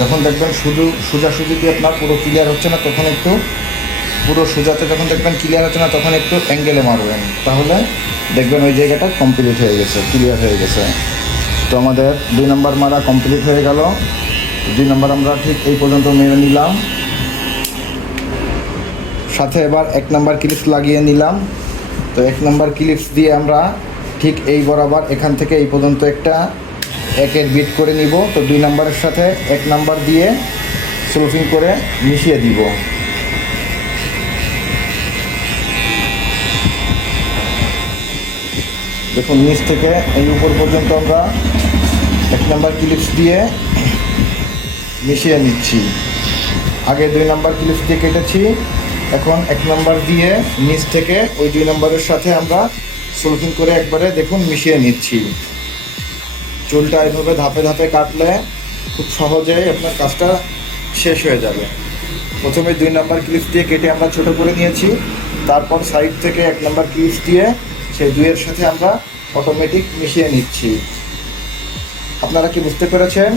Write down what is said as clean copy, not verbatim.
যখন দেখবেন শুধু সোজাসুজিতে আপনার পুরো ক্লিয়ার হচ্ছে না, তখন একটু পুরো সোজাতে যখন দেখবেন ক্লিয়ার হচ্ছে না, তখন একটু অ্যাঙ্গেলে মারবেন, তাহলে দেখবেন ওই জায়গাটা কমপ্লিট হয়ে গেছে, ক্লিয়ার হয়ে গেছে। তো আমাদের 2 নম্বর মারা কমপ্লিট হয়ে গেল। 2 নম্বর আমরা ঠিক এই পর্যন্ত মেরে নিলাম, সাথে এবার 1 নম্বর ক্লিপস লাগিয়ে নিলাম। তো 1 নম্বর ক্লিপস দিয়ে আমরা ঠিক এই বরাবর এখান থেকে এই পর্যন্ত একটা 1-এর বিট করে নিব। তো 2 নম্বরের সাথে 1 নম্বর দিয়ে স্লোপিং করে মিশিয়ে দিব। দেখুন নিচ থেকে এই উপর পর্যন্ত আমরা 1 নম্বর ক্লিপস দিয়ে মিশিয়ে নিচ্ছি। আগে 2 নম্বর ক্লিপস দিয়ে কেটেছি, এখন 1 নম্বর দিয়ে নিচ থেকে ওই 2 নম্বরের সাথে আমরা স্লোপিং করে একবারে দেখুন মিশিয়ে নিচ্ছি। চুলটা এইভাবে ধাপে ধাপে কাটলে খুব সহজেই আপনার কাজটা শেষ হয়ে যাবে। প্রথমে 2 নম্বর ক্লিপস দিয়ে কেটে আমরা ছোট করে নিয়েছি, তারপর সাইড থেকে 1 নম্বর ক্লিপস দিয়ে সেই 2-এর সাথে আমরা অটোমেটিক মিশিয়ে নিচ্ছি। আপনারা কি বুঝতে পেরেছেন?